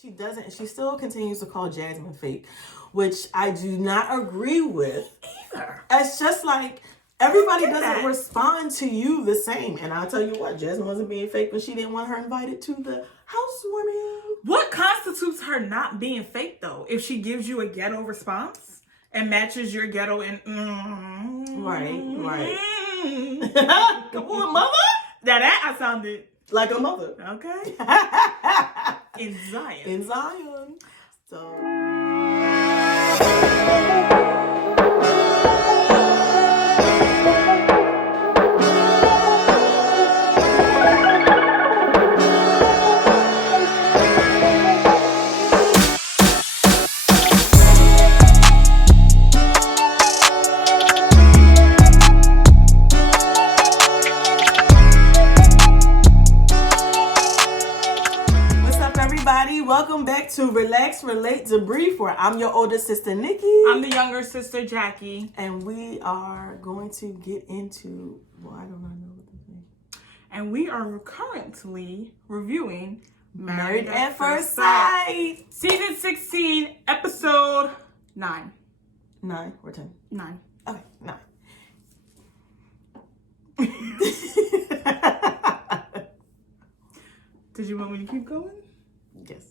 She doesn't. She still continues to call Jasmine fake, which I do not agree with either. It's just like everybody doesn't respond to you the same. And I'll tell you what, Jasmine wasn't being fake when she didn't want her invited to the housewarming. What constitutes her not being fake though? If she gives you a ghetto response and matches your ghetto and right. Come on, mother. That I sounded like a mother. Okay. In Zion. In Zion. So. Welcome back to Relax, Relate, Debrief, where I'm your older sister, Nikki. I'm the younger sister, Jackie. And we are going to get into, I don't know what this is. And we are currently reviewing Married at First Sight. Season 16, episode 9. 9 or 10? 9. Okay, 9. Did you want me to keep going? Yes.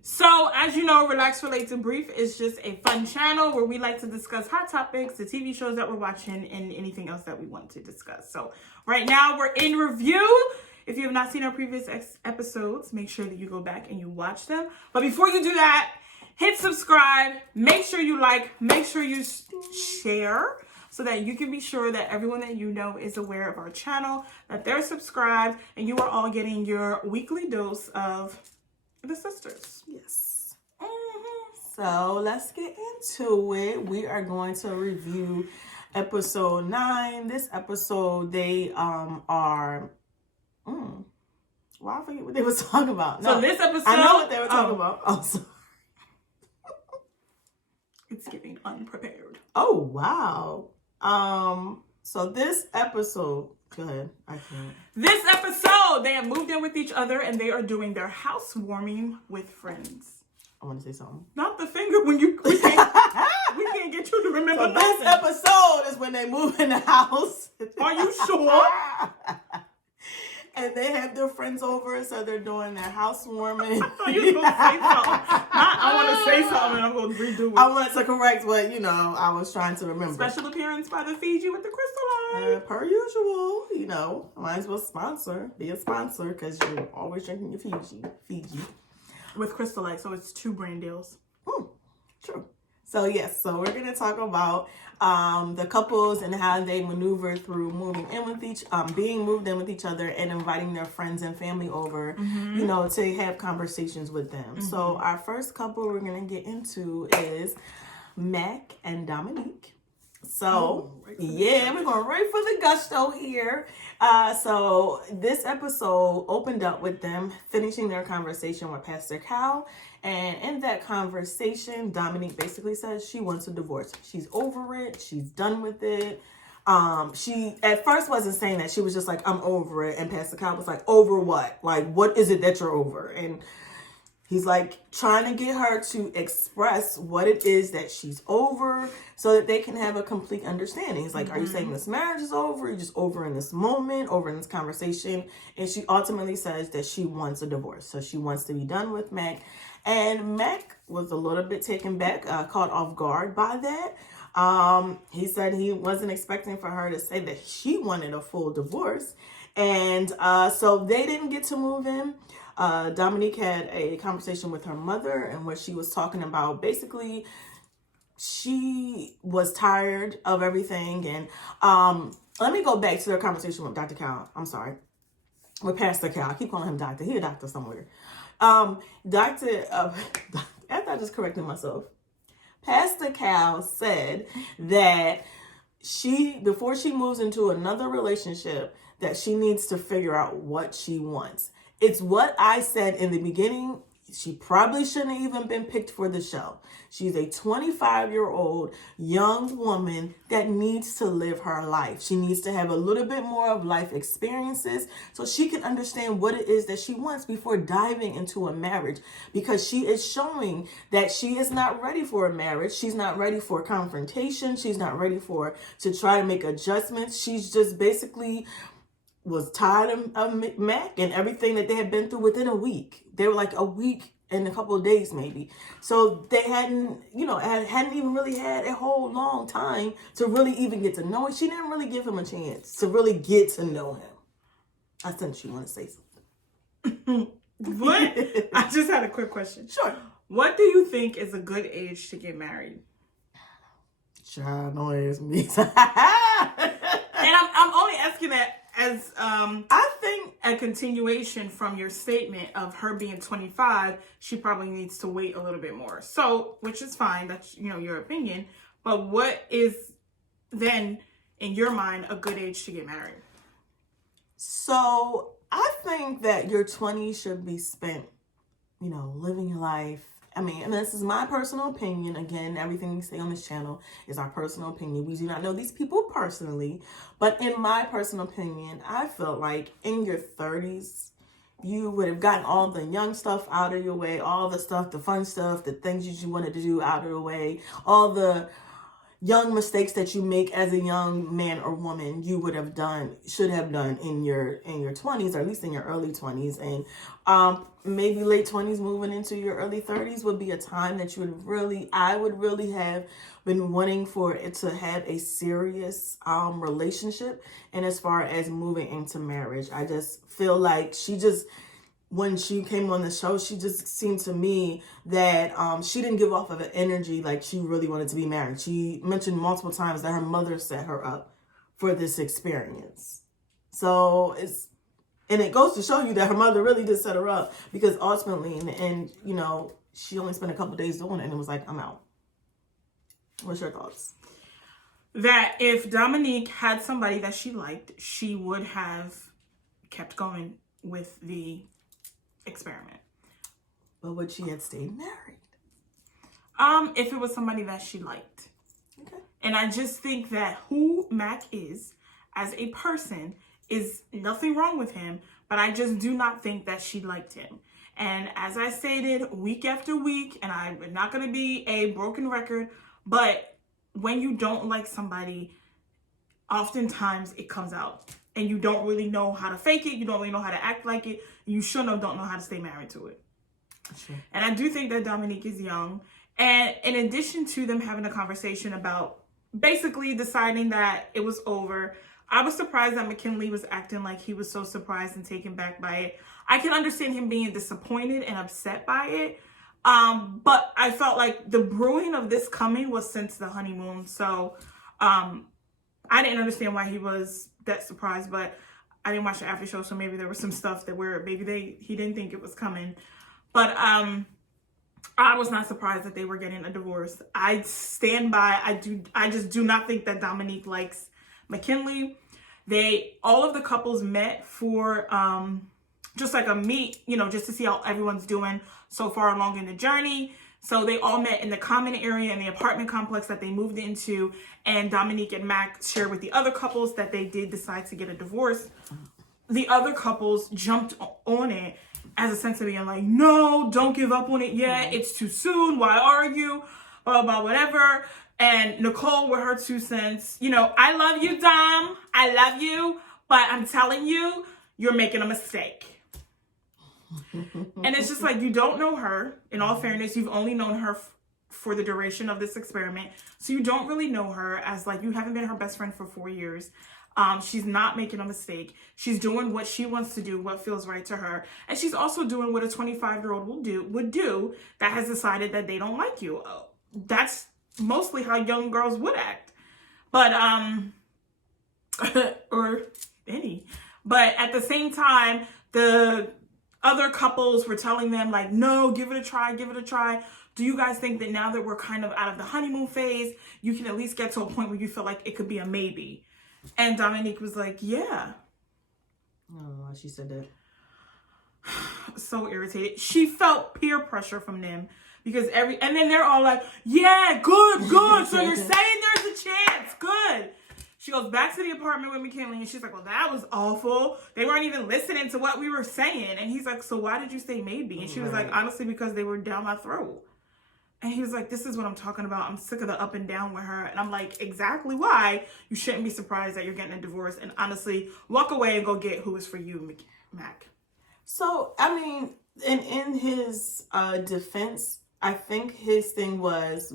So, as you know, Relax, Relate, Debrief is just a fun channel where we like to discuss hot topics, the TV shows that we're watching, and anything else that we want to discuss. So, right now, we're in review. If you have not seen our previous episodes, make sure that you go back and you watch them. But before you do that, hit subscribe. Make sure you like. Make sure you share so that you can be sure that everyone that you know is aware of our channel, that they're subscribed, and you are all getting your weekly dose of the sisters. Yes. So let's get into it. We are going to review episode 9. This episode, they are I forget what they were talking about. No, so this episode, I know what they were talking about. Oh, sorry. It's giving unprepared. Oh wow. So this episode, go ahead. I can't. This episode, they have moved in with each other and they are doing their housewarming with friends. I want to say something. Not the finger when you we can't get you to remember. So this episode is when they move in the house. Are you sure? And they have their friends over, so they're doing their housewarming. I thought you were going to say something. I want to say something and I'm going to redo it. I wanted to correct what, I was trying to remember. Special appearance by the Fiji with the Crystal Light. Per usual, might as well be a sponsor, because you're always drinking your Fiji. With Crystal Light, so it's 2 brand deals. True. So yes, we're going to talk about the couples and how they maneuver through being moved in with each other and inviting their friends and family over, to have conversations with them. Mm-hmm. So our first couple we're going to get into is Mac and Dominique. So, we're going right for the gusto here. So this episode opened up with them finishing their conversation with Pastor Cal. And in that conversation, Dominique basically says she wants a divorce. She's over it. She's done with it. She at first wasn't saying that. She was just like, I'm over it. And Pastor Cal was like, over what? Like, what is it that you're over? And he's like trying to get her to express what it is that she's over so that they can have a complete understanding. He's like, Are you saying this marriage is over? You're just over in this moment, over in this conversation? And she ultimately says that she wants a divorce. So she wants to be done with Mac. And Mac was a little bit taken back, caught off guard by that. He said he wasn't expecting for her to say that she wanted a full divorce. And so they didn't get to move in. Dominique had a conversation with her mother and where she was talking about basically she was tired of everything. And let me go back to their conversation with Dr. Cal. I'm sorry. With Pastor Cal. I keep calling him doctor. He a doctor somewhere. After I just corrected myself, Pastor Cal said that before she moves into another relationship, that she needs to figure out what she wants. It's what I said in the beginning. She probably shouldn't have even been picked for the show. She's a 25-year-old young woman that needs to live her life. She needs to have a little bit more of life experiences so she can understand what it is that she wants before diving into a marriage, because she is showing that she is not ready for a marriage. She's not ready for confrontation. She's not ready to try to make adjustments. She's just basically was tired of Mac and everything that they had been through within a week. They were like a week and a couple of days maybe. So they hadn't even really had a whole long time to really even get to know him. She didn't really give him a chance to really get to know him. I think you want to say something. What? I just had a quick question. Sure. What do you think is a good age to get married? Child, don't ask me. And I'm only asking that as I think a continuation from your statement of her being 25, she probably needs to wait a little bit more. So, which is fine. That's, your opinion. But what is then, in your mind, a good age to get married? So, I think that your 20s should be spent, living your life. I mean, and this is my personal opinion. Again, everything we say on this channel is our personal opinion. We do not know these people personally, but in my personal opinion, I felt like in your 30s, you would have gotten all the young stuff out of your way, all the stuff, the fun stuff, the things you wanted to do out of the way, all the young mistakes that you make as a young man or woman, you should have done in your 20s, or at least in your early 20s. And maybe late 20s moving into your early 30s would be a time that I would really have been wanting for it to have a serious relationship. And as far as moving into marriage, I just feel like when she came on the show, she just seemed to me that she didn't give off of an energy like she really wanted to be married. She mentioned multiple times that her mother set her up for this experience. So it goes to show you that her mother really did set her up, because ultimately in the end, she only spent a couple days doing it and it was like, I'm out. What's your thoughts? That if Dominique had somebody that she liked, she would have kept going with the experiment. But would she have stayed married? If it was somebody that she liked. Okay. And I just think that who Mac is as a person is nothing wrong with him, but I just do not think that she liked him. And as I stated week after week, and I'm not going to be a broken record, but when you don't like somebody, oftentimes it comes out. And you don't really know how to fake it. You don't really know how to act like it. You sure don't know how to stay married to it. Sure. And I do think that Dominique is young. And in addition to them having a conversation about basically deciding that it was over, I was surprised that McKinley was acting like he was so surprised and taken back by it. I can understand him being disappointed and upset by it. But I felt like the brewing of this coming was since the honeymoon. So I didn't understand why he was that surprised, but I didn't watch the after show, so maybe there was some stuff that he didn't think it was coming. But I was not surprised that they were getting a divorce. I stand by. I just do not think that Dominique likes McKinley. All of the couples met for just like a meet, just to see how everyone's doing so far along in the journey. So they all met in the common area in the apartment complex that they moved into, and Dominique and Mac shared with the other couples that they did decide to get a divorce. The other couples jumped on it as a sense of being like, no, don't give up on it yet. It's too soon. Why argue? Blah, blah, whatever. And Nicole with her 2 cents, I love you, Dom. I love you, but I'm telling you, you're making a mistake. And it's just like, you don't know her. In all fairness, you've only known her for the duration of this experiment. So you don't really know her, as like you haven't been her best friend for 4 years. She's not making a mistake. She's doing what she wants to do, what feels right to her. And she's also doing what a 25-year-old would do that has decided that they don't like you. That's mostly how young girls would act. But, or any. But at the same time, the other couples were telling them like, no, give it a try, give it a try. Do you guys think that now that we're kind of out of the honeymoon phase, you can at least get to a point where you feel like it could be a maybe? And Dominique was like, yeah. I don't know why she said that. So irritated. She felt peer pressure from them because and then they're all like, yeah, good. So you're saying there's a chance. Good. She goes back to the apartment with McKinley and she's like, well, that was awful. They weren't even listening to what we were saying. And he's like, so why did you say maybe? And she was like, honestly, because they were down my throat. And he was like, this is what I'm talking about. I'm sick of the up and down with her. And I'm like, exactly why you shouldn't be surprised that you're getting a divorce. And honestly, walk away and go get who is for you, Mac. So, I mean, in his defense, I think his thing was,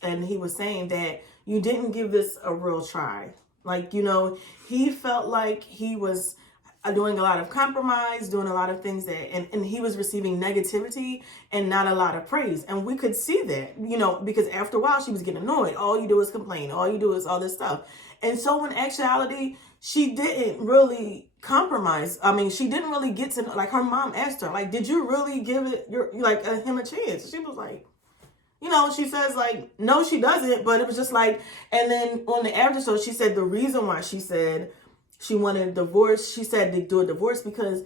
and he was saying that you didn't give this a real try. Like, you know, he felt like he was doing a lot of compromise, doing a lot of things that, and he was receiving negativity and not a lot of praise. And we could see that, you know, because after a while she was getting annoyed. All you do is complain. All you do is all this stuff. And so in actuality, she didn't really compromise. I mean, she didn't really get to know, like her mom asked her, like, did you really give it him a chance? She was like, you know, she says like, no, she doesn't. But it was just like, and then on the after show, she said the reason why she said she wanted a divorce, she said to do a divorce because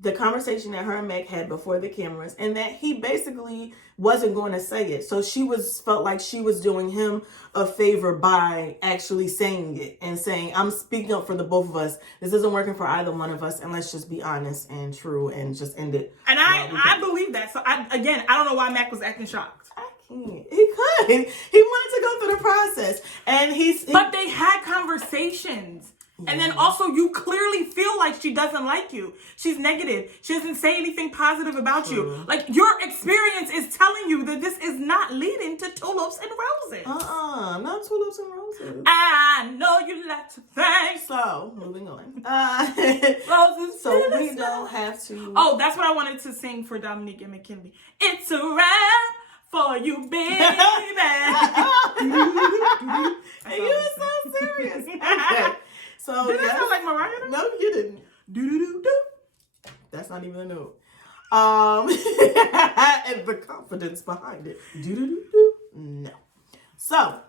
the conversation that her and Mac had before the cameras, and that he basically wasn't going to say it. So she felt like she was doing him a favor by actually saying it and saying, I'm speaking up for the both of us. This isn't working for either one of us, and let's just be honest and true and just end it. And I believe that. So I don't know why Mac was acting shocked. He could. He wanted to go through the process, and But they had conversations. And then also, you clearly feel like she doesn't like you. She's negative. She doesn't say anything positive about you. Like, your experience is telling you that this is not leading to tulips and roses. Not tulips and roses. I know you like to think. So, moving on. Roses. So, we don't have to. Oh, that's what I wanted to sing for Dominique and McKinley. It's a wrap for you, baby. And you were so serious. Okay. So, did that sound like Mariah? No, you didn't. Do. That's not even a note. And the confidence behind it. Do. No. So,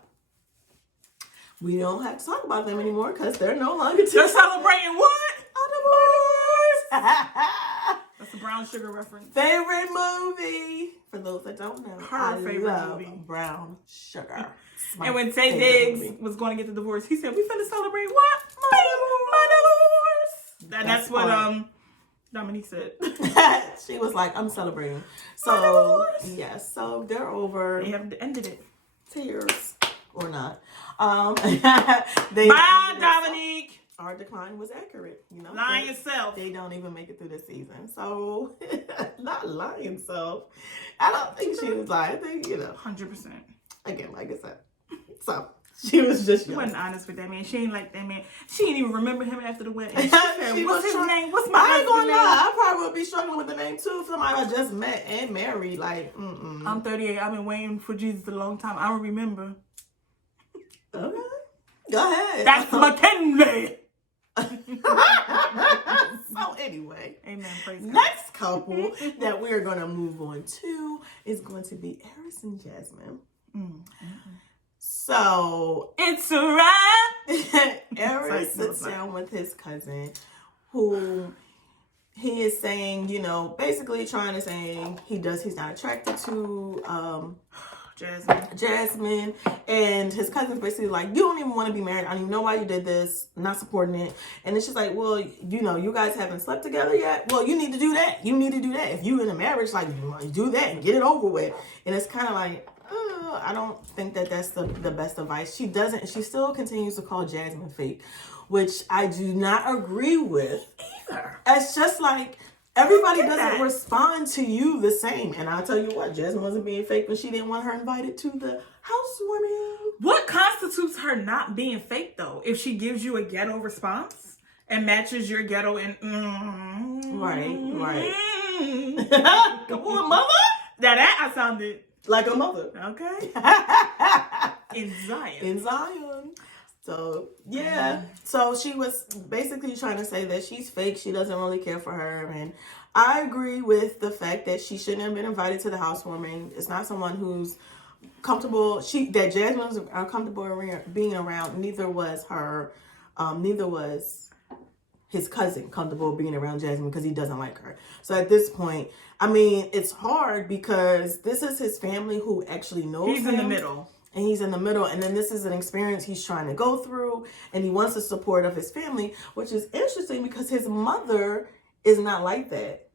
we don't have to talk about them anymore because they're no longer together. They're celebrating what? A divorce. That's a Brown Sugar reference. Favorite movie. For those that don't know, Her favorite movie. Brown Sugar. And when Tay Diggs was going to get the divorce, he said, we finna celebrate what? My divorce. That's what Dominique said. She was like, I'm celebrating. So, yes. So, they're over. They have ended it. Tears. Or not. Bye, Dominique. Our decline was accurate. You know, lying yourself. They don't even make it through the season. So, not lying self. I don't think she was lying. I think, 100%. Again, like I said. So, she was just young. She wasn't honest with that man. She ain't like that man. She didn't even remember him after the wedding. She said, what's his name? What's my I ain't gonna name? lie. I probably would be struggling with the name too if somebody I just met and married. Like, I'm 38. I've been waiting for Jesus a long time. I don't remember. Okay. Go ahead. That's McKinley. So anyway, amen. Praise next couple that we're going to move on to is going to be Aris and Jasmine. So it's a wrap. Aris sits down with his cousin, who he is saying, basically trying to say he's not attracted to Jasmine, and his cousin's basically like, you don't even want to be married. I don't even know why you did this. Not supporting it. And it's just like, well, you guys haven't slept together yet. Well, you need to do that. You need to do that. If you in a marriage, like, you do that and get it over with. And it's kind of like, I don't think that that's the best advice. She still continues to call Jasmine fake, which I do not agree with either. It's just like, everybody doesn't respond to you the same. And I'll tell you what, Jasmine wasn't being fake when she didn't want her invited to the housewarming. What constitutes her not being fake, though? If she gives you a ghetto response and matches your ghetto and Right. Come on, mother. That I sounded like a mother. Okay. In Zion. So, yeah. So, she was basically trying to say that she's fake. She doesn't really care for her. And I agree with the fact that she shouldn't have been invited to the housewarming. It's not someone who's comfortable. That Jasmine was uncomfortable being around. Neither was her. Neither was his cousin comfortable being around Jasmine because he doesn't like her. So at this point, I mean, it's hard because this is his family who actually knows him. He's in the middle. And he's in the middle. And then this is an experience he's trying to go through. And he wants the support of his family, which is interesting because his mother is not like that.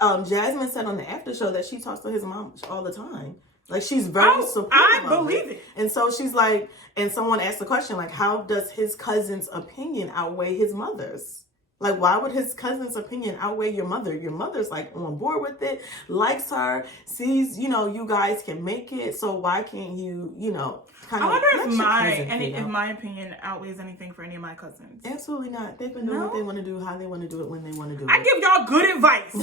Jasmine said on the after show that she talks to his mom all the time. Like, she's very supportive. I believe it. And so she's like, and someone asked the question, like, how does his cousin's opinion outweigh his mother's? Like, why would his cousin's opinion outweigh your mother? Your mother's like on board with it, likes her, sees, you guys can make it. So why can't you, kind I of... wonder if my opinion outweighs anything for any of my cousins. Absolutely not. They've been doing what they want to do, how they want to do it, when they want to do it. I give y'all good advice.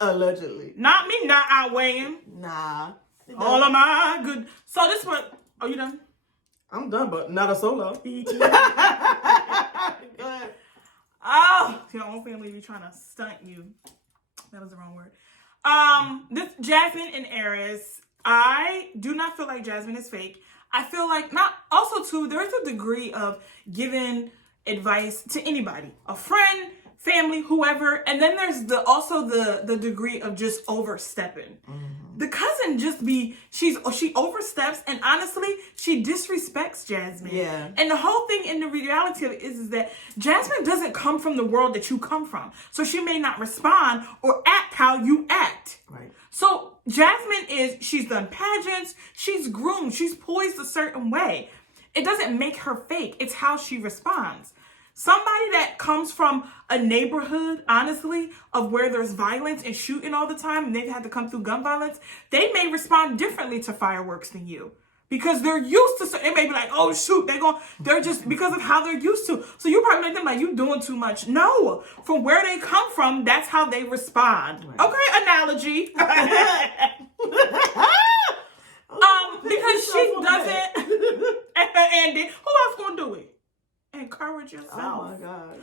Allegedly. Not me not outweighing. Nah. All of my good... So this what... Are you done? I'm done, but not a solo. Go ahead. Oh, your own family be trying to stunt you. That was the wrong word. This Jasmine and Aris, I do not feel like Jasmine is fake. I feel like there is a degree of giving advice to anybody, a friend, family, whoever, and then there's the degree of just overstepping. The cousin she oversteps, and honestly, she disrespects Jasmine. Yeah. And the whole thing in the reality of it is that Jasmine doesn't come from the world that you come from. So she may not respond or act how you act. Right. So Jasmine she's done pageants, she's groomed, she's poised a certain way. It doesn't make her fake. It's how she responds. Somebody that comes from a neighborhood, honestly, of where there's violence and shooting all the time, and they've had to come through gun violence, they may respond differently to fireworks than you. Because they're used to, it may be like, oh shoot, they're just, because of how they're used to. So you probably make them like, you doing too much. No, from where they come from, that's how they respond. Right. Okay, analogy. Because she doesn't, Andy, who else gonna do it? Encourage yourself. Oh my God.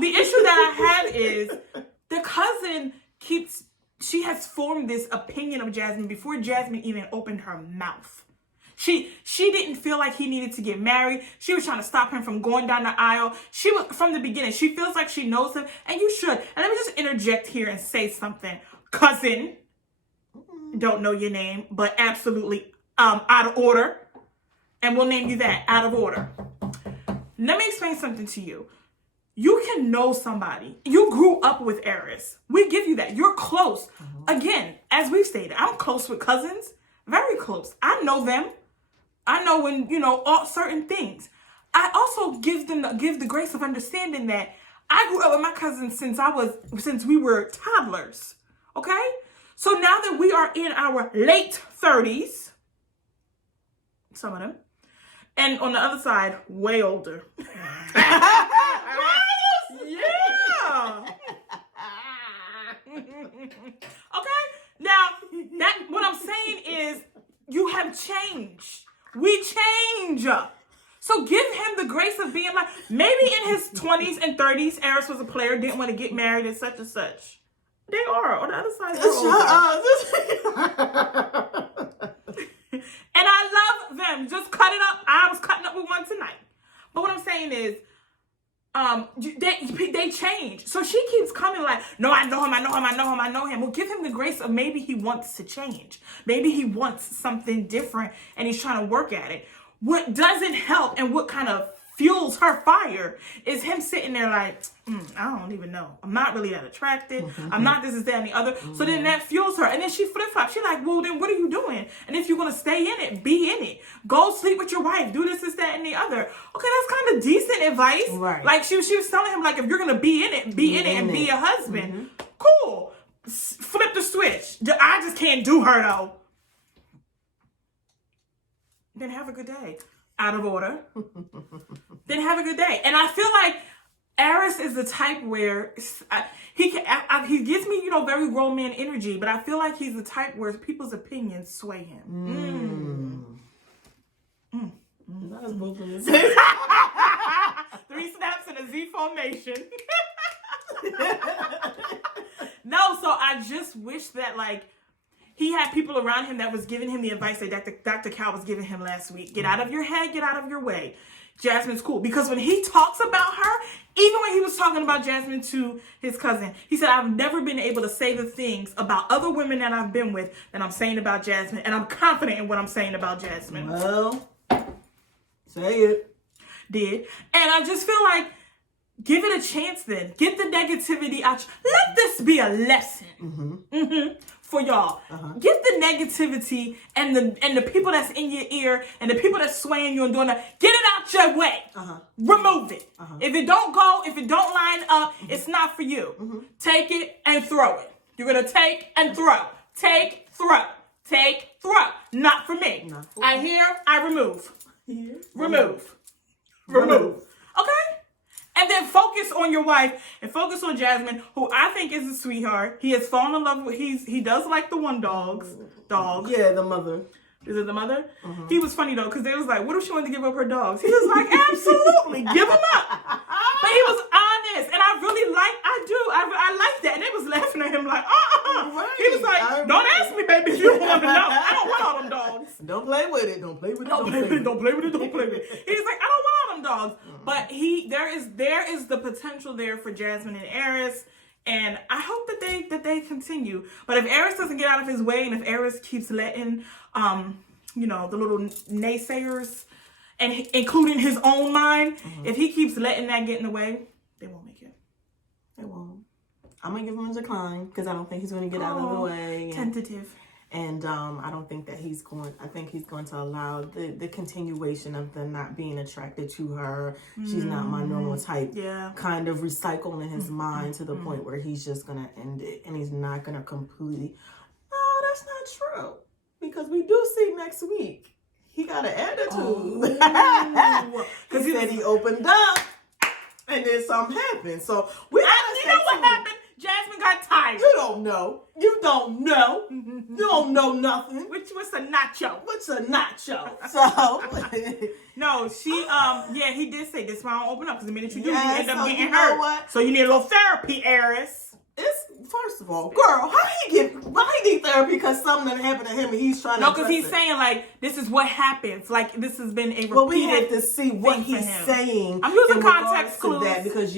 The issue that I have is the cousin she has formed this opinion of Jasmine before Jasmine even opened her mouth. She didn't feel like he needed to get married. She was trying to stop him from going down the aisle. She was, from the beginning, she feels like she knows him, and you should. And let me just interject here and say something. Cousin, don't know your name, but absolutely out of order. And we'll name you that, out of order. Let me explain something to you. You can know somebody. You grew up with Aris. We give you that. You're close. Again, as we've stated, I'm close with cousins. Very close. I know them. I know when, all certain things. I also give the grace of understanding that I grew up with my cousins since we were toddlers. Okay? So now that we are in our late 30s, some of them, and on the other side, way older. Yeah. Okay. Now, what I'm saying is, you have changed. We change. So give him the grace of being like, maybe in his 20s and 30s, Aris was a player, didn't want to get married and such and such. They are on the other side. And I love them. Just cut it up. I was cutting up with one tonight. But what I'm saying is, they change. So she keeps coming like, no, I know him. Well, give him the grace of maybe he wants to change. Maybe he wants something different and he's trying to work at it. What doesn't help and what kind of fuels her fire is him sitting there like, I don't even know. I'm not really that attracted. I'm not this, that, and the other. So then that fuels her. And then she flip-flops. She's like, well, then what are you doing? And if you're going to stay in it, be in it. Go sleep with your wife. Do this, that, and the other. Okay, that's kind of decent advice. Right. Like she was telling him, like, if you're going to be in it, be in it and be a husband. Cool. Flip the switch. I just can't do her, though. Then have a good day. Out of order. Then have a good day. And I feel like Aris is the type where he gives me, very grown man energy, but I feel like he's the type where people's opinions sway him. That was both of us. 3 snaps in a Z formation. No, so I just wish that, like, he had people around him that was giving him the advice that Dr. Cal was giving him last week. Get out of your head, get out of your way. Jasmine's cool. Because when he talks about her, even when he was talking about Jasmine to his cousin, he said, I've never been able to say the things about other women that I've been with that I'm saying about Jasmine. And I'm confident in what I'm saying about Jasmine. Well, say it. Did. And I just feel like, give it a chance then. Get the negativity out. Let this be a lesson. For y'all. Get the negativity and the people that's in your ear and the people that's swaying you and doing that. Get it out your way. Remove it. If it don't go, if it don't line up, it's not for you. Take it and throw it. You're going to take and throw. Take, throw. Take, throw. Not for me. I hear, I remove. Remove. Okay? And then focus on your wife and focus on Jasmine, who I think is a sweetheart. He has fallen in love with, he does like the dog. Yeah, the mother. Is it the mother? He was funny though, because they was like, what if she wanted to give up her dogs? He was like, absolutely, give them up. But he was honest, and I really I like that. And they was laughing at him like, Right. He was like, don't ask me, baby, if you don't want to know. I don't want all them dogs. Don't play with it. Don't play with it. Don't play with it. Don't play with it. Don't play with it. He's like, I don't want all them dogs. But there is the potential there for Jasmine and Aris, and I hope that they continue. But if Aris doesn't get out of his way, and if Aris keeps letting the little naysayers, and including his own mind, if he keeps letting that get in the way, they won't make it. They won't. I'm gonna give him a decline because I don't think he's gonna get out of the way. Tentative. And I don't think that he's going. I think he's going to allow the continuation of them not being attracted to her. She's not my normal type. Yeah. Kind of recycle in his mind to the point where he's just gonna end it, and he's not gonna completely. No, that's not true, because we do see next week he got an attitude. Because he said he opened up, and then something happened. So you know what happened? Jasmine got tired. You don't know. You don't know. You don't know nothing. Which was a nacho. What's a nacho? So no, he did say this. Why I don't open up, because the minute you do, you Yes, end up so getting you know hurt. what? So you need a little therapy, Aris. It's first of all, girl, why he need therapy? Because something that happened to him and he's trying to. No, because he's saying like this is what happens. Like this has been a repeated. Well, we have to see what he's saying. I'm using in context regards to clues that, because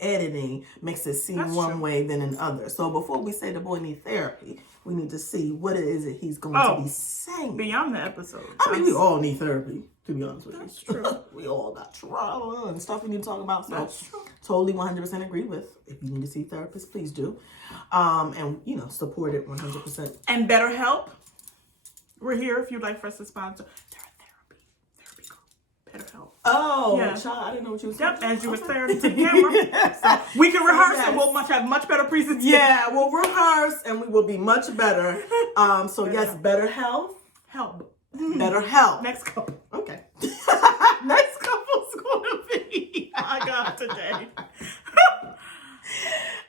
editing makes it seem That's one true. way than another. So before we say the boy needs therapy, we need to see what it is that he's going to be saying. Beyond the episode. I mean, we all need therapy, to be honest with you. That's true. We all got trauma and stuff we need to talk about. So That's true. Totally 100% agree with. If you need to see therapists, please do. And, support it 100%. And BetterHelp. We're here if you'd like for us to sponsor. Therapy group. BetterHelp. Oh, Yeah. child, I didn't know what you was Yep, talking as you were about. staring to the camera. So we can rehearse yes. and we'll have much better presentation. Yeah, we'll rehearse and we will be much better. Yes, better health. Help. Better health. Next couple. Okay. Next couple's gonna be. My God, today.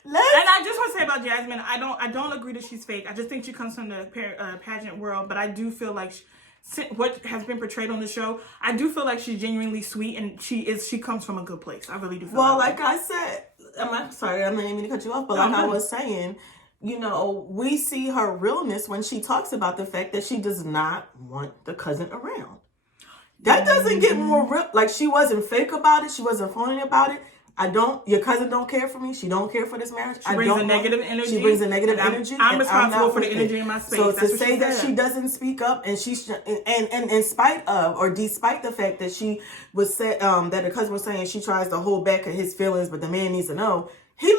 Let's. And I just want to say about Jasmine, I don't agree that she's fake. I just think she comes from the pageant world, but I do feel like what has been portrayed on the show, I do feel like she's genuinely sweet, and she comes from a good place. I really do feel Well, that way. like I said, I'm sorry, I didn't mean to cut you off, but like I was saying, we see her realness when she talks about the fact that she does not want the cousin around. That doesn't get more real. Like, she wasn't fake about it. She wasn't phony about it. Your cousin don't care for me. She don't care for this marriage. She brings a negative energy. She brings a negative and energy. I'm and responsible not for the with energy it. in my space. So That's to what say she that said. she doesn't speak up, and and in spite of, or despite the fact that she was said that her cousin was saying she tries to hold back his feelings, but the man needs to know. She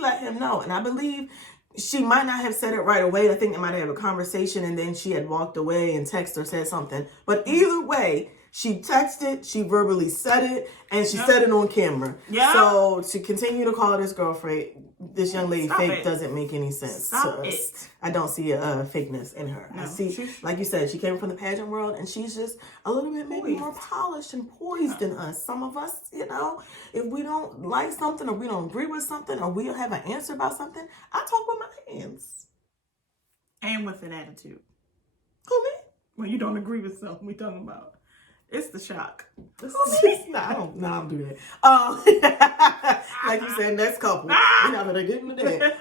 let him know, and I believe she might not have said it right away. I think they might have a conversation, and then she had walked away and texted or said something. But either way, she texted, she verbally said it, and she said it on camera. Yeah. So to continue to call this this young lady Stop fake it. doesn't make any sense. Stop to us. it. I don't see a fakeness in her. No, I see, like you said, she came from the pageant world, and she's just a little bit maybe more polished and poised than us. Some of us, if we don't like something, or we don't agree with something, or we don't have an answer about something, I talk with my hands. And with an attitude. Who, me? When you don't agree with something we talking about. It's the shock. I don't do that. Like you said, next couple. We're not gonna get into that.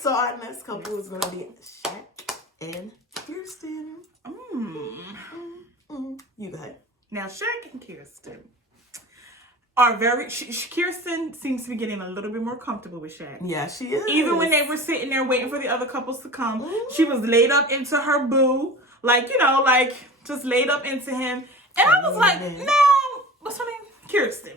So our next couple is gonna be Shaq and Kirsten. You go ahead. Now, Shaq and Kirsten are Kirsten seems to be getting a little bit more comfortable with Shaq. Yeah, she is. Even when they were sitting there waiting for the other couples to come, she was laid up into her boo. Like, just laid up into him. And I was like, now, what's her name? Kirsten.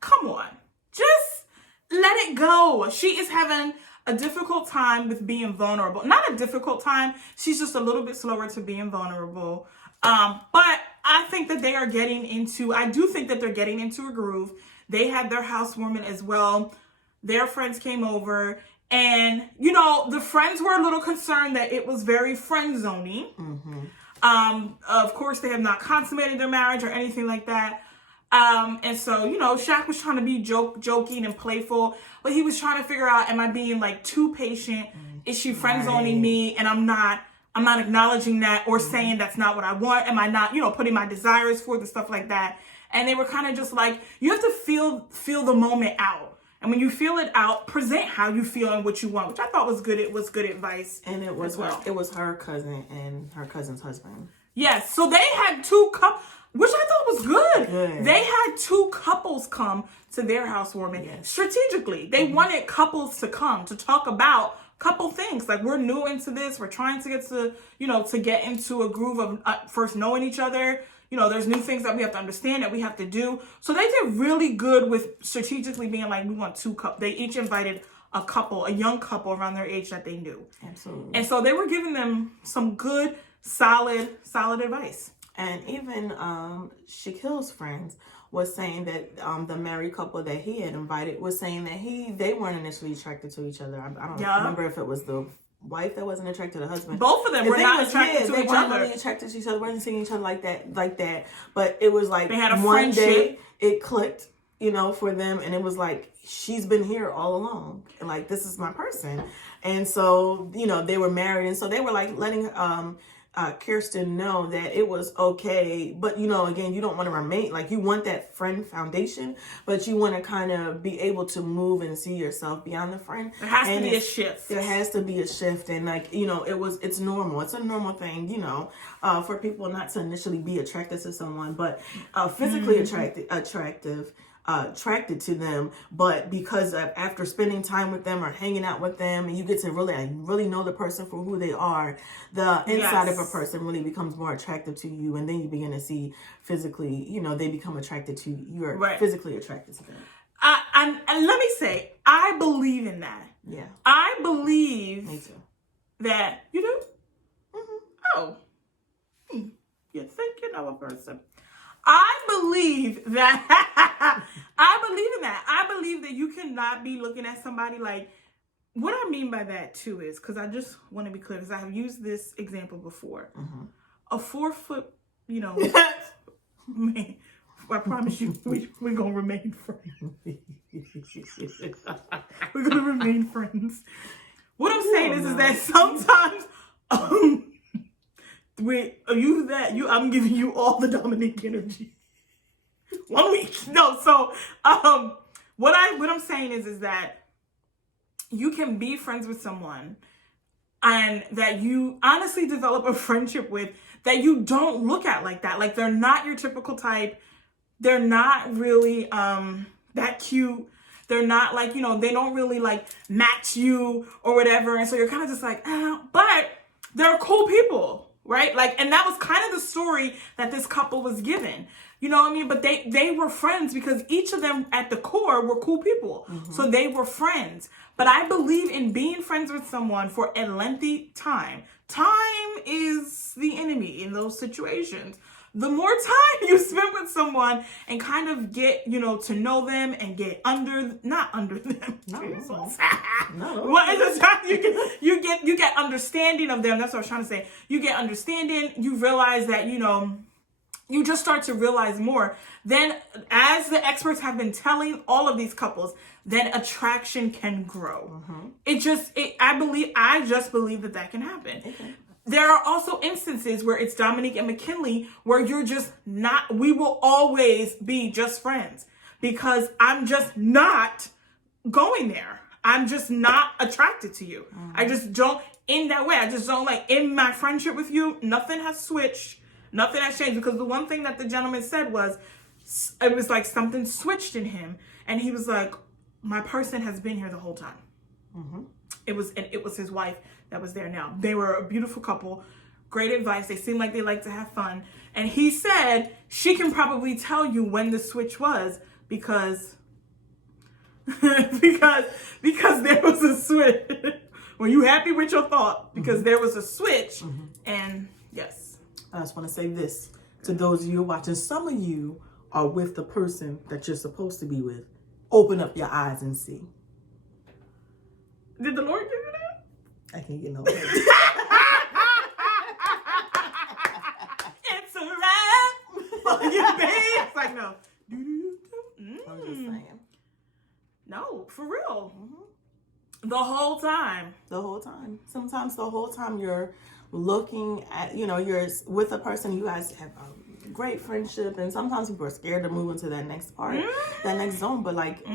Come on. Just let it go. She is having a difficult time with being vulnerable. Not a difficult time. She's just a little bit slower to being vulnerable. But I think that I do think that they're getting into a groove. They had their housewarming as well. Their friends came over. And, the friends were a little concerned that it was very friend-zoning. Mm-hmm. Of course, they have not consummated their marriage or anything like that. And so, Shaq was trying to be joking and playful, but he was trying to figure out, am I being like too patient? Is she friend-zoning me? And I'm not acknowledging that or saying that's not what I want. Am I not, putting my desires forth and stuff like that? And they were kind of just like, you have to feel the moment out. And when you feel it out, present how you feel and what you want, which I thought was good. It was good advice. And it was her cousin and her cousin's husband. Yes. So they had two couples, which I thought was good. They had two couples come to their housewarming strategically. They wanted couples to come to talk about couple things. Like, we're new into this. We're trying to get to get into a groove of first knowing each other. There's new things that we have to understand that we have to do. So they did really good with strategically being like, we want two couples. They each invited a young couple around their age that they knew. Absolutely. And so they were giving them some good, solid advice. And even Shaquille's friends was saying that the married couple that he had invited was saying that they weren't initially attracted to each other. I don't remember if it was the wife that wasn't attracted to the husband. Both of them were not attracted to each other. They weren't really attracted to each other. Wasn't seeing each other like that. But it was like they had a one friendship. Day it clicked, for them, and it was like, she's been here all along, and like, this is my person. And so they were married, and so they were like letting Kirsten know that it was okay, but again, you don't want to remain like, you want that friend foundation, but you want to kind of be able to move and see yourself beyond the friend. There has to be a shift. There has to be a shift, and like, it's normal. It's a normal thing, for people not to initially be attracted to someone, but physically attracted to them, but because after spending time with them or hanging out with them, and you get to really know the person for who they are, the inside of a person really becomes more attractive to you, and then you begin to see physically, they become attracted to you. You're physically attracted to them. And let me say, I believe in that. Yeah. I believe Me too. that you do. Mm-hmm. Oh, you're thinking of a person. I believe that. I believe that you cannot be looking at somebody like. What I mean by that too is, because I just want to be clear, because I have used this example before. Mm-hmm. A 4 foot, man. I promise you, we're gonna remain friends. We're gonna remain friends. What I'm saying is that sometimes. I'm giving you all the Dominique energy. 1 week. No, so what I'm saying is that you can be friends with someone and that you honestly develop a friendship with that you don't look at like that. Like, they're not your typical type. They're not really that cute. They're not like, they don't really like match you or whatever. And so you're kind of just like, but they're cool people. Right? Like, and that was kind of the story that this couple was given. You know what I mean? But they were friends because each of them at the core were cool people. Mm-hmm. So they were friends. But I believe in being friends with someone for a lengthy time. Time is the enemy in those situations. The more time you spend with someone and kind of get, to know them and get not under them. No. What is it? You get understanding of them. That's what I was trying to say. You get understanding. You realize that, you just start to realize more. Then, as the experts have been telling all of these couples, then attraction can grow. Mm-hmm. I just believe that can happen. Okay. There are also instances where it's Dominique and McKinley where you're just not, we will always be just friends because I'm just not going there. I'm just not attracted to you. Mm-hmm. I just don't, in that way. I just don't like, in my friendship with you, nothing has switched. Nothing has changed. Because the one thing that the gentleman said was, it was like something switched in him. And he was like, my person has been here the whole time. Mm-hmm. It was his wife that was there now. They were a beautiful couple. Great advice. They seem like they like to have fun. And he said she can probably tell you when the switch was because because there was a switch. Were you happy with your thought? Because there was a switch. And yes. I just want to say this to those of you watching. Some of you are with the person that you're supposed to be with. Open up your eyes and see. Did the Lord give you that? I can't get no. It's a wrap for you, babe. It's like, no. I'm just saying. No, for real. The whole time. The whole time. Sometimes the whole time you're looking at, you're with a person, you guys have a great friendship, and sometimes people are scared to move into that next part, that next zone. But like,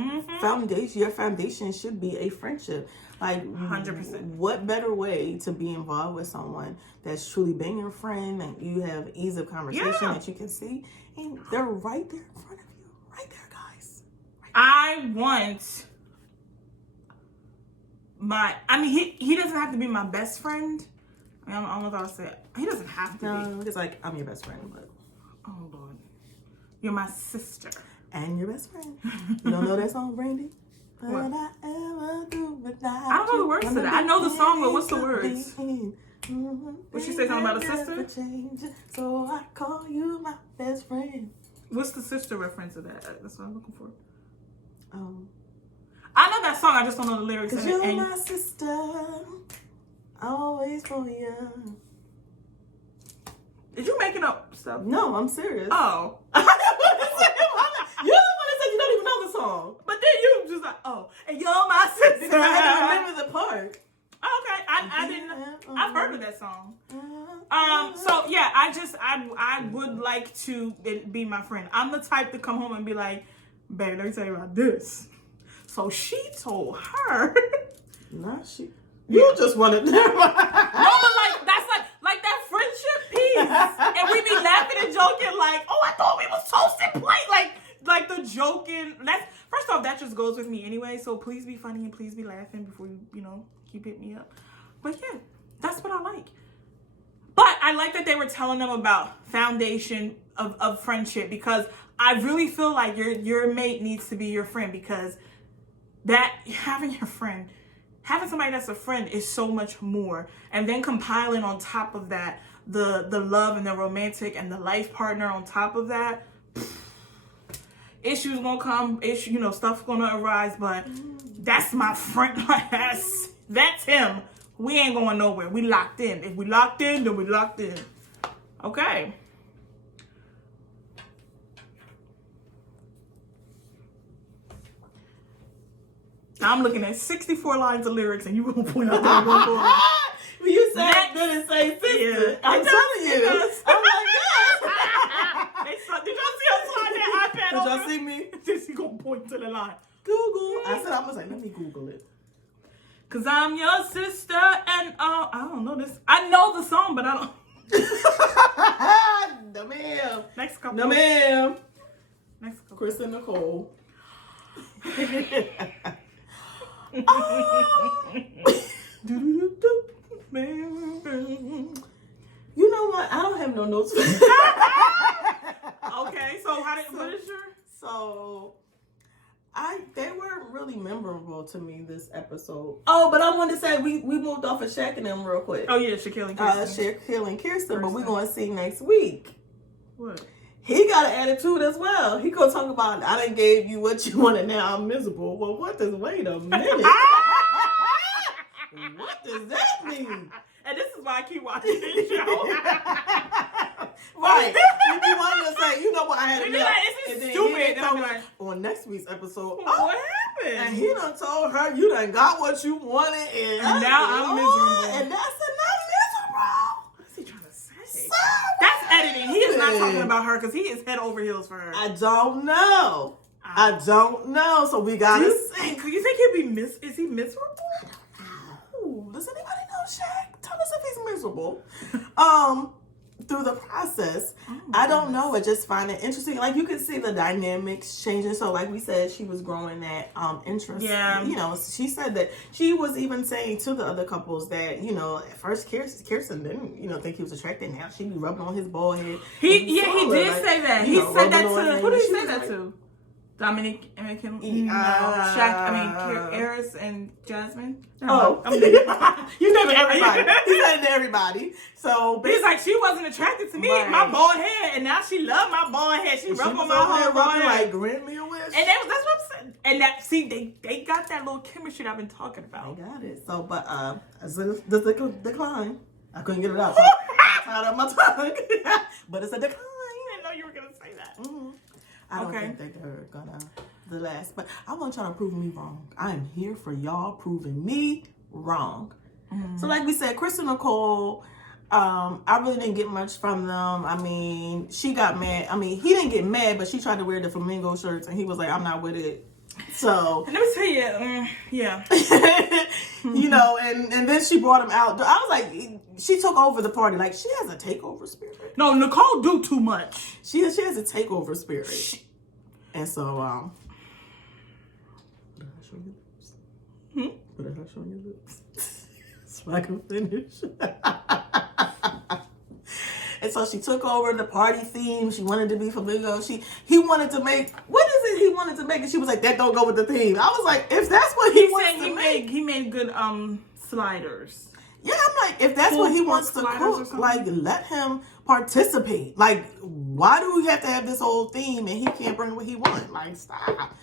your foundation should be a friendship. Like, 100%. What better way to be involved with someone that's truly been your friend, and you have ease of conversation that you can see, and they're right there in front of you, right there, guys. I want he doesn't have to be my best friend. I don't know if I'll say it. He doesn't have to be. No, it's like, I'm your best friend, but Oh Lord, you're my sister and your best friend. You don't know that song, Brandy? What? What I ever do without I don't know the words to that. I know the song, but what's the words? Mm-hmm. What she say, something about a sister? Change, so I call you my best friend. What's the sister reference of that? That's what I'm looking for. I know that song. I just don't know the lyrics. 'Cause you're my sister, always for you. Did you making up stuff? No, I'm serious. Oh. You're the one that said you don't even know the song. But then you just like, oh, and you're my sister. Because I can't remember the part. Okay, I didn't. I've heard of that song. So yeah, I would like to be my friend. I'm the type to come home and be like, baby, let me tell you about this. So she told her. Nah, you just wanted to. No, but that's like that friendship piece, and we be laughing and joking like, oh, I thought we was toasting plate, like the joking. That's first off, that just goes with me anyway. So please be funny and please be laughing before you keep hitting me up. But yeah, that's what I like. But I like that they were telling them about foundation of friendship, because I really feel like your mate needs to be your friend, because that having somebody that's a friend is so much more. And then compiling on top of that the love and the romantic and the life partner on top of that, issues gonna come, stuff gonna arise, but that's my friend. That's him. We ain't going nowhere. We locked in. If we locked in, then we locked in. Okay. I'm looking at 64 lines of lyrics, and you gonna point out that one more. You said it didn't say sister. Yeah. I'm telling you. I'm like, yes. Did y'all see us slide that iPad Did over? y'all see me? This you gonna point to the line. Google. I said, I was like, let me Google it. Cause I'm your sister, and I don't know this. I know the song, but I don't. No, ma'am. Next couple. No, ma'am. Next couple. Chris and Nicole. You know what? I don't have no notes. Okay, so what is your? So, they weren't really memorable to me this episode. Oh, but I wanted to say we moved off of Shaq and them real quick. Oh yeah, Shaquille and Kirsten. Shaquille and Kirsten, but we're going to see next week. What? He got an attitude as well. He gonna talk about, I done gave you what you wanted, now I'm miserable. Well, wait a minute. What does that mean? And this is why I keep watching this show. Right. If you wanted to say, you know what, I had to do. This is stupid. And I'm like, on next week's episode, what happened? And he done told her, you done got what you wanted, and now I'm miserable. And that's enough miserable. What's he trying to say? Sorry. That's editing. He is not talking about her, because he is head over heels for her. I don't know. I don't know. So we gotta see. Do you think he'll be is he miserable? Does anybody know? Shaq, tell us if he's miserable. Through the process. I don't know. I just find it interesting. Like, you can see the dynamics changing. So, like we said, she was growing that interest. Yeah. You know, she said that she was even saying to the other couples that, you know, at first Kirsten didn't, you know, think he was attracted. Now she be rubbing on his bald head. He did say that. He said that to, who did he say that like, to? Dominic and Shaq, Eris and Jasmine. No, I'm you said to everybody. He said to everybody. So he's like, she wasn't attracted to me, right. my bald head, and now she loved my bald head. She rubbed on my whole bald head. Like, grant me a wish. And that's what I'm saying. And that, see, they got that little chemistry that I've been talking about. They got it. So, but the decline. I couldn't get it out. So I tied up my tongue. But it's a decline. I didn't know you were gonna say that. Mm-hmm. I don't think that they're gonna the last, but I want y'all to prove me wrong. I am here for y'all proving me wrong. Mm-hmm. So, like we said, Chris and Nicole, I really didn't get much from them. I mean, she got mad. I mean, he didn't get mad, but she tried to wear the flamingo shirts, and he was like, "I'm not with it." So let me tell you, yeah, you know, and then she brought him out. I was like, she took over the party. Like, she has a takeover spirit. No, Nicole do too much. She has a takeover spirit. And so, did I show you lips? Did I show you lips? So I can finish. And so she took over the party theme. She wanted to be flamingo. He wanted to make, what is it he wanted to make? And she was like, that don't go with the theme. I was like, if that's what he wants to make. He made good sliders. Yeah, I'm like, if that's what he wants to cook, like, let him participate. Like, why do we have to have this whole theme and he can't bring what he wants? Like, stop.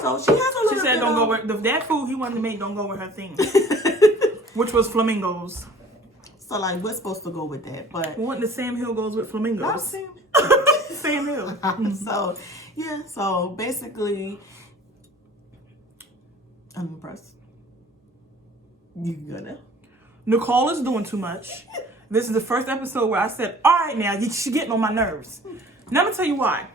So she has a little. She said, "Don't go with that food he wanted to make. Don't go with her theme, which was flamingos." So, like, we're supposed to go with that, but what the Sam Hill goes with flamingos? Sam Hill. So, yeah. So basically, I'm impressed. You gonna? Nicole is doing too much. This is the first episode where I said, all right, now, she's getting on my nerves. Now, I'm going to tell you why.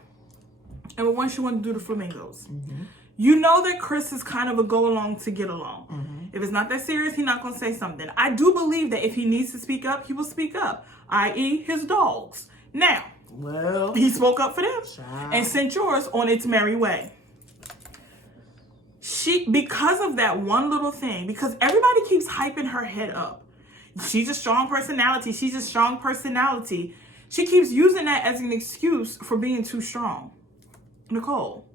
Number one, she wanted to do the flamingos. Mm-hmm. You know that Chris is kind of a go-along to get along. Mm-hmm. If it's not that serious, he's not going to say something. I do believe that if he needs to speak up, he will speak up, i.e. his dogs. Now, well, he spoke up for them and sent yours on its merry way. Because of that one little thing, because everybody keeps hyping her head up. She's a strong personality. She's a strong personality. She keeps using that as an excuse for being too strong. Nicole,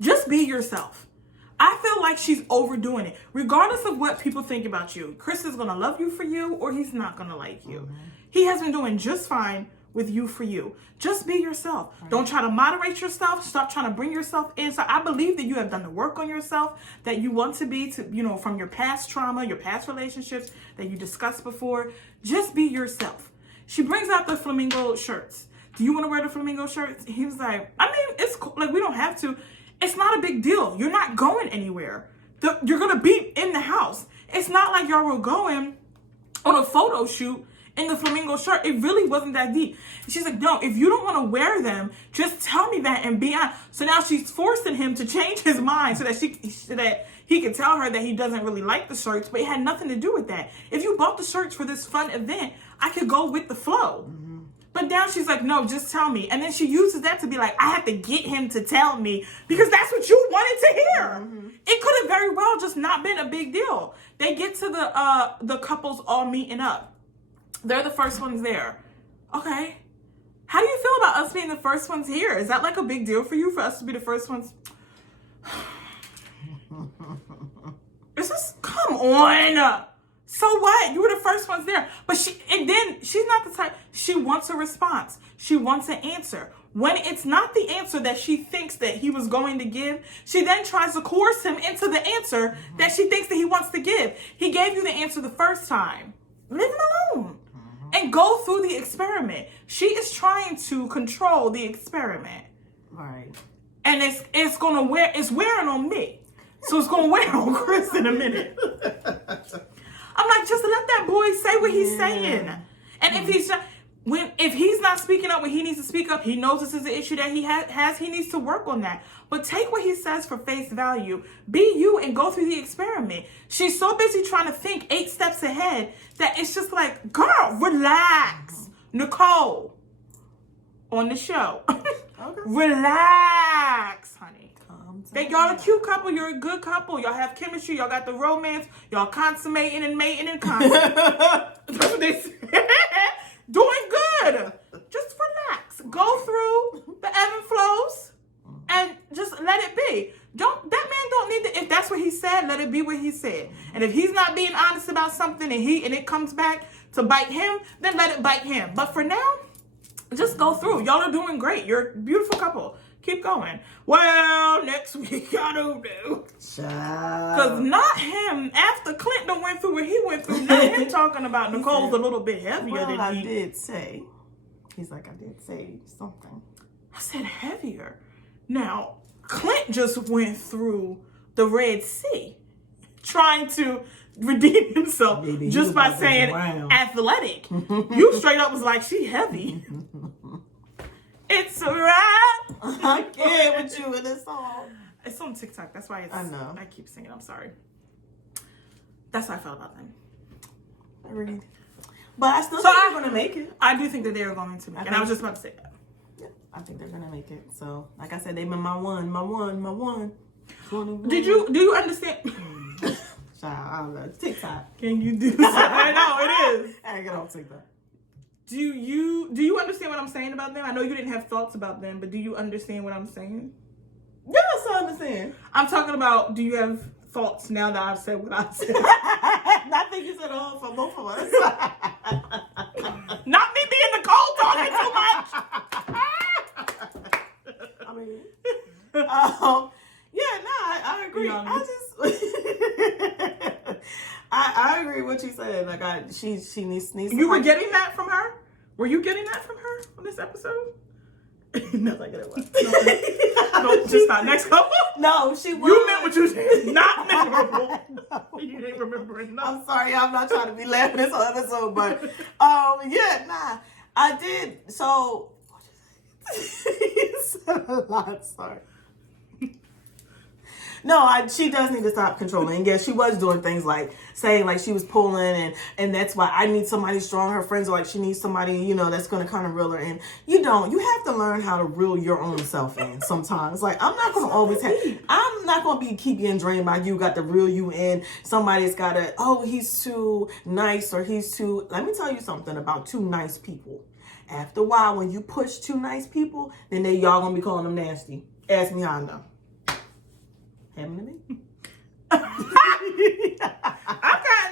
just be yourself. I feel like she's overdoing it. Regardless of what people think about you, Chris is going to love you for you or he's not going to like you. Mm-hmm. He has been doing just fine with you for you. Just be yourself. Right. Don't try to moderate yourself. Stop trying to bring yourself in. So I believe that you have done the work on yourself that you want to be, from your past trauma, your past relationships that you discussed before. Just be yourself. She brings out the flamingo shirts. Do you want to wear the flamingo shirts? He was like, I mean, it's cool. Like, we don't have to. It's not a big deal. You're not going anywhere. You're going to be in the house. It's not like y'all were going on a photo shoot in the flamingo shirt. It really wasn't that deep. And she's like, no, if you don't want to wear them, just tell me that and be honest. So now she's forcing him to change his mind so that he can tell her that he doesn't really like the shirts, but it had nothing to do with that. If you bought the shirts for this fun event, I could go with the flow. Mm-hmm. But now she's like, no, just tell me. And then she uses that to be like, I have to get him to tell me because that's what you wanted to hear. Mm-hmm. It could have very well just not been a big deal. They get to the couples all meeting up. They're the first ones there. Okay. How do you feel about us being the first ones here? Is that like a big deal for you, for us to be the first ones? It's just, come on. So what? You were the first ones there. But she's not the type, she wants a response. She wants an answer. When it's not the answer that she thinks that he was going to give, she then tries to coerce him into the answer that she thinks that he wants to give. He gave you the answer the first time. Leave him alone. And go through the experiment. She is trying to control the experiment. Right. And it's wearing on me. So it's gonna wear on Chris in a minute. I'm like, just let that boy say what he's saying. And if he's not not speaking up when he needs to speak up. He knows this is an issue that he has. He needs to work on that. But take what he says for face value. Be you and go through the experiment. She's so busy trying to think 8 steps ahead that it's just like, girl, relax. Nicole, on the show. Okay. Relax, honey. Y'all a cute couple. You're a good couple. Y'all have chemistry. Y'all got the romance. Y'all consummating and mating and consummating. That's what they say. Doing good. Just relax. Go through the ebb and flows and just let it be. That man don't need to, if that's what he said, let it be what he said. And if he's not being honest about something and it comes back to bite him, then let it bite him. But for now, just go through. Y'all are doing great. You're a beautiful couple. Keep going. Well, next week, I don't know. Because not him. After Clinton went through what he went through, not him talking about Nicole's a little bit heavier than I did say. He's like, I did say something. I said heavier. Now, Clint just went through the Red Sea trying to redeem himself just by saying athletic. You straight up was like, she heavy. It's a wrap. I can't with you in this song. It's on TikTok. That's why I know. I keep singing. I'm sorry. That's how I felt about them. Agreed. But I still think they're going to make it. I do think that they are going to make it. And I was just about to say that. Yeah, I think they're going to make it. So, like I said, they've been my one. Do you understand? Child, I don't know. TikTok. Can you do that? I know, it is. I ain't get on TikTok. Do you understand what I'm saying about them? I know you didn't have thoughts about them, but do you understand what I'm saying? Yes, I understand. I'm talking about, do you have thoughts now that I've said what I've said? I think you said all for both of us. Not me being Nicole talking too much. I mean, I agree. I agree with what you said. Like, she needs. You were getting that from her? Were you getting that from her on this episode? No, like it was. No, just not next couple. No, she was. You meant what you said. Not memorable. No. You didn't remember it. No. I'm sorry. I'm not trying to be laughing this whole episode, but I did. So, you said a lot. Sorry. No, she does need to stop controlling. And yes, she was doing things like saying like she was pulling and that's why I need somebody strong. Her friends are like, she needs somebody, that's going to kind of reel her in. You have to learn how to reel your own self in sometimes. Like, I'm not going to always I'm not going to keep getting drained by you got to reel you in. Somebody's got to, he's too nice or he's too, let me tell you something about too nice people. After a while, when you push too nice people, then y'all going to be calling them nasty. Ask me how I know. Happened to me. I've gotten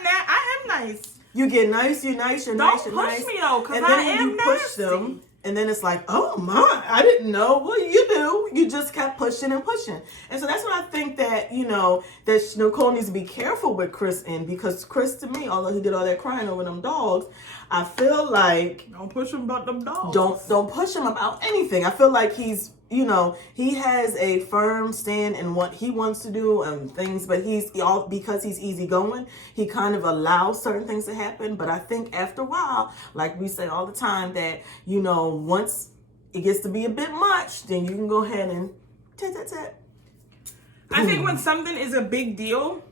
that. I am nice. You get nice, you're nice, you're nice, you're nice. Don't push me though, because and I then am when you nasty. push them, and then it's like, oh my, I didn't know. Well, you do. You just kept pushing and pushing. And so that's what I think that, that Nicole needs to be careful with Chris in, because Chris, to me, although he did all that crying over them dogs, I feel like don't push him about them dogs. Don't push him about anything. I feel like he's he has a firm stand in what he wants to do and things, but because he's easygoing, he kind of allows certain things to happen. But I think after a while, like we say all the time, that, once it gets to be a bit much, then you can go ahead and tat. I think when something is a big deal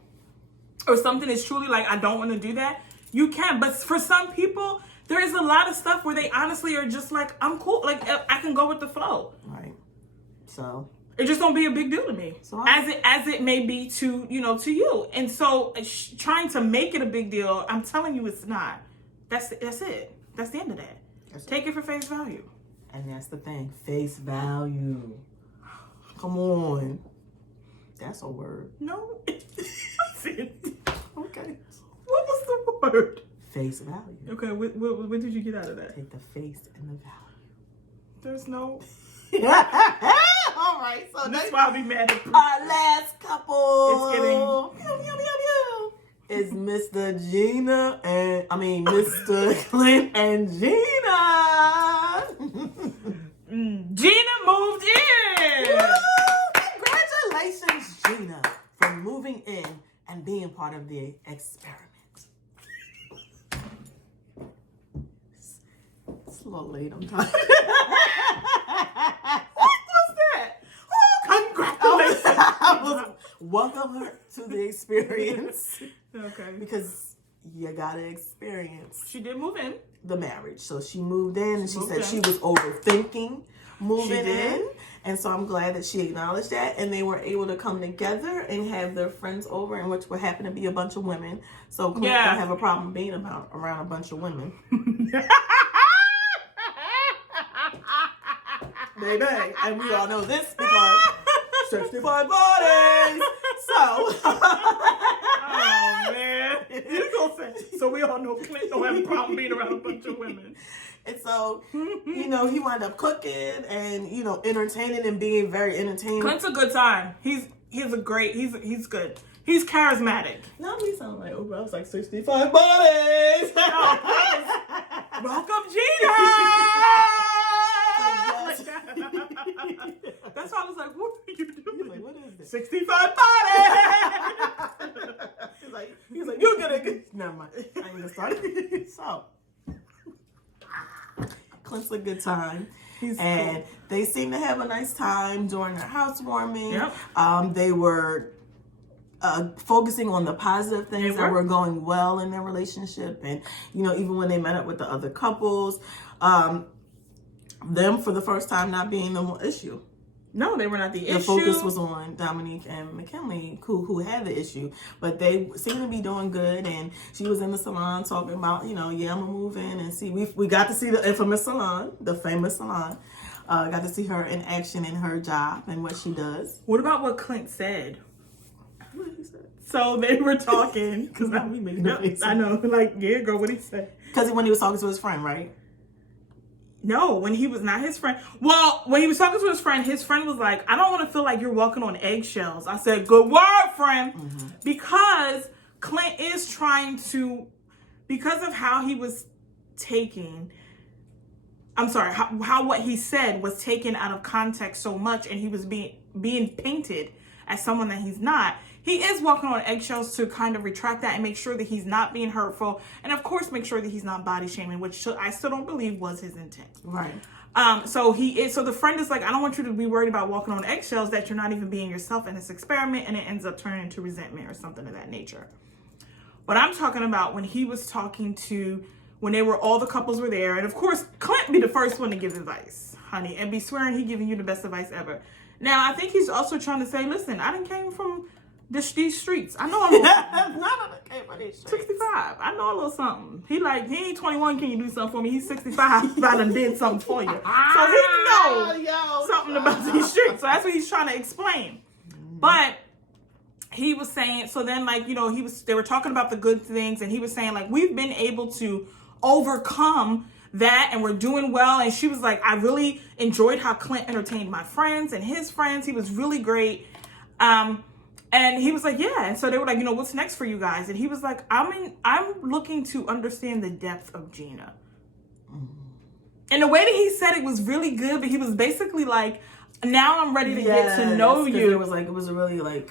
or something is truly like, I don't want to do that, you can. But for some people, there is a lot of stuff where they honestly are just like, I'm cool. Like, I can go with the flow. Right. So it just don't be a big deal to me, so as it may be to to you. And so trying to make it a big deal, I'm telling you, it's not. That's it. That's the end of that. Take it for face value. And that's the thing, face value. Come on, that's a word. No, that's it. Okay. What was the word? Face value. Okay, what did you get out of that? Take the face and the value. There's no. All right, so that's why I be mad at our last couple. It's is getting Mr. Mr. Clint and Gina. Gina moved in. Woo! Congratulations, Gina, for moving in and being part of the experiment. It's a little late. I'm tired. What's that? Oh, congratulations. Welcome her to the experience. Okay. Because you gotta experience She did move in. the marriage. So she moved in and she Moved said in. she was overthinking moving She did. in. And so I'm glad that she acknowledged that. And they were able to come together and have their friends over, in which would happen to be a bunch of women. So Clint Yeah. don't have a problem being around a bunch of women. Baby. And we all know this because 65 bodies. So. Oh, man. You gonna say, so we all know Clint don't have a problem being around a bunch of women. And so, he wound up cooking and, entertaining and being very entertaining. Clint's a good time. He's good. He's charismatic. Not me sound like Oprah. I was like 65 bodies. Welcome, Gina! Yes. That's why I was like, what are you doing? Like, what is this? 65 bodies! He's like, you get it. Never mind. I ain't gonna start it. So, Clint's a good time. And they seem to have a nice time during their housewarming. Yep. They were focusing on the positive things that were going well in their relationship. And, even when they met up with the other couples, them for the first time not being the issue. No, they were not the issue. The focus was on Dominique and McKinley, who had the issue, but they seem to be doing good. And she was in the salon talking about, yeah, I'm gonna move in and see. We got to see the infamous salon, the famous salon. Got to see her in action in her job and what she does. What about what Clint said? What did he say? So they were talking because Now we making a face. I know, like, yeah, girl, what he said? Because when he was talking to his friend, right? No, when he was not his friend. Well, when he was talking to his friend was like, I don't want to feel like you're walking on eggshells. I said, good word, friend. Mm-hmm. Because Clint is trying to, because of how he was taking, how what he said was taken out of context so much, and he was being painted as someone that he's not. He is walking on eggshells to kind of retract that and make sure that he's not being hurtful. And of course, make sure that he's not body shaming, which I still don't believe was his intent. Right. So the friend is like, I don't want you to be worried about walking on eggshells, that you're not even being yourself in this experiment, and it ends up turning into resentment or something of that nature. But I'm talking about when he was talking to, when all the couples were there, and of course, Clint be the first one to give advice, honey, and be swearing he giving you the best advice ever. Now, I think he's also trying to say, listen, I done came from these streets. I know I'm 65. I know a little something. He ain't 21. Can you do something for me? He's 65. I done did something for you. So he knows something about these streets. So that's what he's trying to explain. But he was saying, so then they were talking about the good things, and he was saying like, we've been able to overcome that and we're doing well. And she was like, I really enjoyed how Clint entertained my friends and his friends. He was really great. And he was like, yeah. And so they were like, what's next for you guys? And he was like, I'm looking to understand the depth of Gina. Mm-hmm. And the way that he said it was really good, but he was basically like, now I'm ready to get to know you. It was a really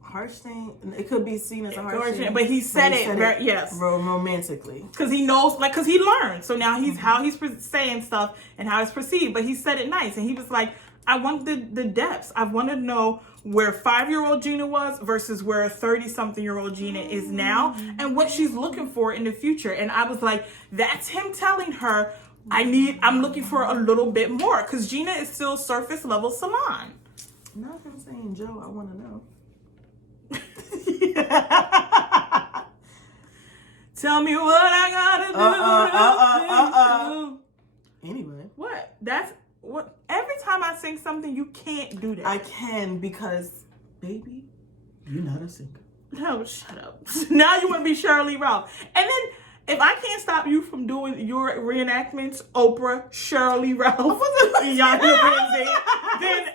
harsh thing. It could be seen as a harsh thing. But he said it yes. Romantically. Because he knows, because he learned. So now he's how he's saying stuff and how it's perceived. But he said it nice. And he was like, I want the depths. I want to know where 5-year-old Gina was versus where 30-something-year-old Gina is now, and what she's looking for in the future. And I was like, that's him telling her, I'm looking for a little bit more, because Gina is still surface level salon. Not him saying, Joe, I want to know. Tell me what I gotta do. Anyway. What? Every time I sing something, you can't do that. I can, because, baby, you're not a singer. No, shut up. Now you want to be Shirley Ralph. And then, if I can't stop you from doing your reenactments, Oprah, Shirley Ralph, then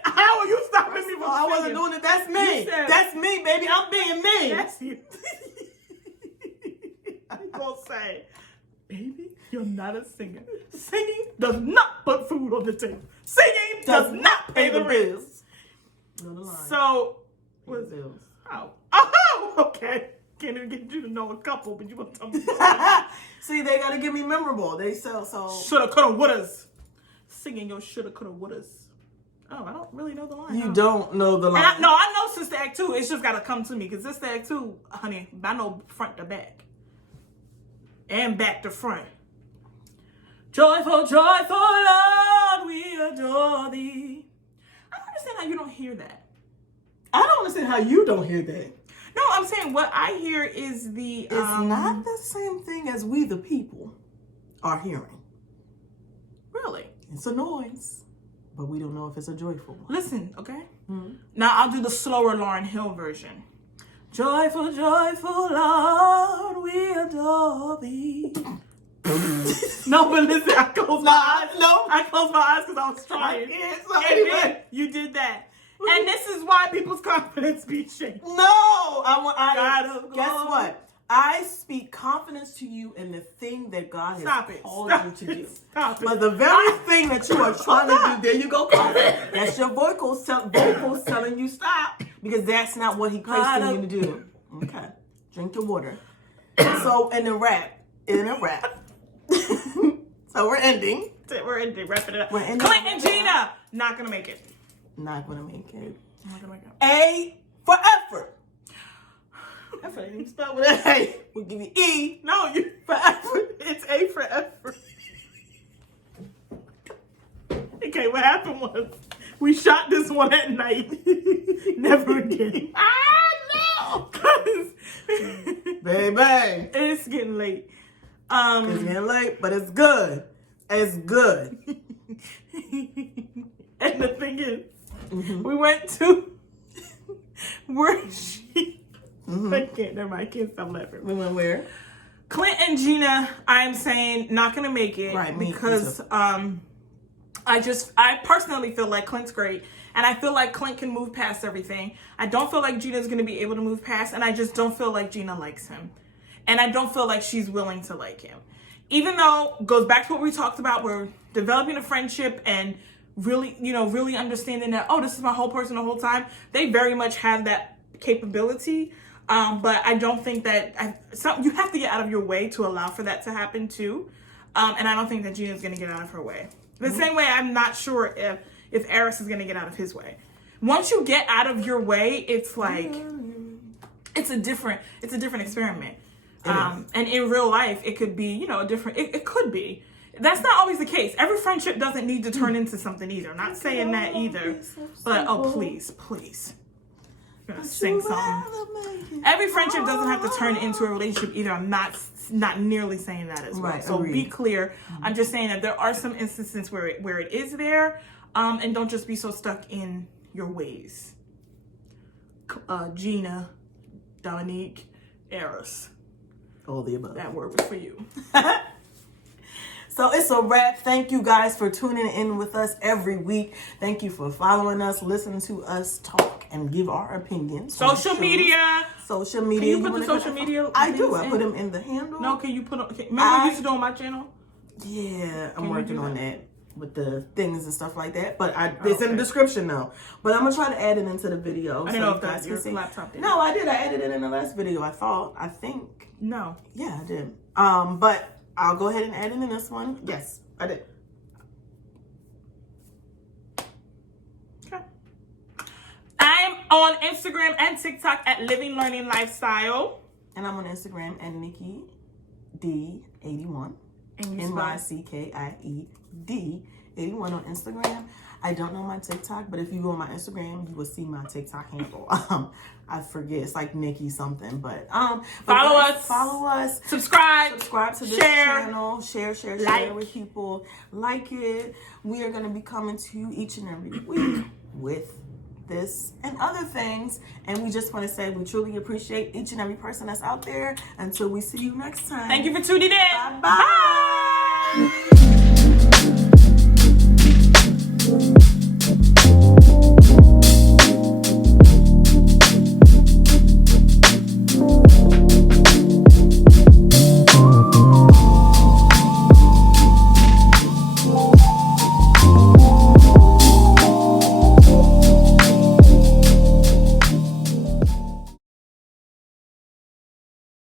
how are you stopping me from I wasn't doing it. That's me. That's me, baby. I'm being me. That's you. I'm going to say, baby, you're not a singer. Singing does not put food on the table. Singing does not pay the bills. No, the line. So, what's bills? Oh, okay. Can't even get you to know a couple, but you want to tell me. See, they gotta give me memorable. They so. Shoulda, coulda, wouldas. Singing your shoulda, coulda, wouldas. Oh, I don't really know the line. You don't know the line. And I know Sister Act 2. It's just gotta come to me because Sister Act 2, honey, I know front to back and back to front. Joyful, joyful Lord, we adore thee. I don't understand how you don't hear that. I don't understand how you don't hear that. No, I'm saying what I hear is the. It's not the same thing as we the people are hearing. Really? It's a noise, but we don't know if it's a joyful one. Listen, okay? Mm-hmm. Now I'll do the slower Lauryn Hill version. Joyful, joyful Lord, we adore thee. No, but listen, I closed my eyes. No. I closed my eyes because I was trying. So And then you did that. And this is why people's confidence be shaken. No, God guess of what? I speak confidence to you in the thing that God has called you to do. Stop it. But the very thing that you are trying to do, there you go, confidence. That's your vocals telling you stop, because that's not what He placed in you to do. Okay, drink your water. So in a wrap. So we're ending. Wrapping it up. We're ending. Clint and Gina, not gonna make it. Not gonna make it. Not gonna make it. A for effort. Effort ain't even spelled with an A. We'll give you E. No, you For effort. it's A for effort. Okay, what happened was we shot this one at night. Never again. No. 'Cause Baby. it's getting late. It's getting late, but it's good. It's good. And the thing is, we went to where she. I can't. Never mind. I can't stop laughing. We went where? Clint and Gina, I'm saying not gonna make it, Right, me because too. I personally feel like Clint's great, and I feel like Clint can move past everything. I don't feel like Gina's gonna be able to move past, and I just don't feel like Gina likes him, and I don't feel like she's willing to like him. Even though, goes back to what we talked about, we're developing a friendship and really, really understanding that, oh, this is my whole person the whole time. They very much have that capability. But I don't think that you have to get out of your way to allow for that to happen too. And I don't think that Gina's going to get out of her way. The same way I'm not sure if Eris is going to get out of his way. Once you get out of your way, it's like, it's a different experiment. And in real life, it could be, a different, it could be. That's not always the case. Every friendship doesn't need to turn into something either. I'm not saying that either. But, oh, please. I'm gonna sing something. Every friendship doesn't have to turn into a relationship either. I'm not nearly saying that as well. Right, so agreed. be clear. I'm just saying that there are some instances where it is there, and don't just be so stuck in your ways. Gina, Dominique, Eris. All the above. That word was for you. So it's a wrap. Thank you guys for tuning in with us every week. Thank you for following us, listening to us talk, and give our opinions. Social media. Social media. Can you put the social media? I do. I in? put them in the handle. No, can you put them? Remember we used to do on my channel? Yeah, I'm Can you working do on that? that with the things and stuff like that. But it's in the description though. But I'm gonna try to add it into the video. I don't know if that's your laptop did. No, I did. I added it in the last video. I think. No. Yeah, I did. But I'll go ahead and add it in this one. Yes, I did. Okay. I'm on Instagram and TikTok at Living Learning Lifestyle. And I'm on Instagram at Nikki D81. NYCKIED 81 on Instagram. I don't know my TikTok, but if you go on my Instagram, you will see my TikTok handle. I forget, it's like Nikki something, but Follow us. Follow us. Subscribe To this share. channel. Share Like. with people. Like it. We are going to be coming to you each and every week with this and other things. And we just want to say we truly appreciate each and every person that's out there. Until we see you next time. Thank you for tuning in. Bye-bye. Bye.